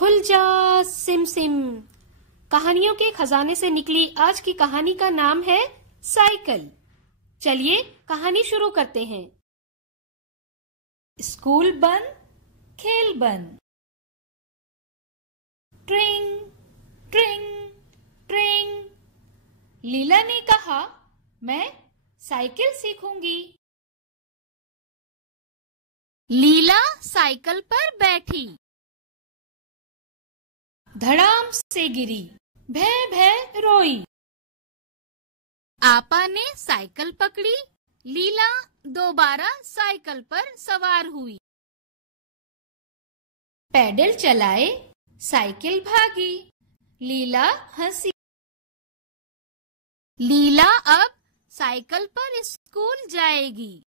खुल जा SIM SIM. कहानियों के खजाने से निकली आज की कहानी का नाम है साइकिल। चलिए कहानी शुरू करते हैं। स्कूल बंद, खेल बंद। ट्रिंग ट्रिंग ट्रिंग। लीला ने कहा, मैं साइकिल सीखूंगी। लीला साइकिल पर बैठी, धड़ाम से गिरी, भै भै रोई। आपा ने साइकिल पकड़ी, लीला दोबारा साइकिल पर सवार हुई। पैडल चलाए, साइकिल भागी, लीला हंसी। लीला अब साइकिल पर स्कूल जाएगी।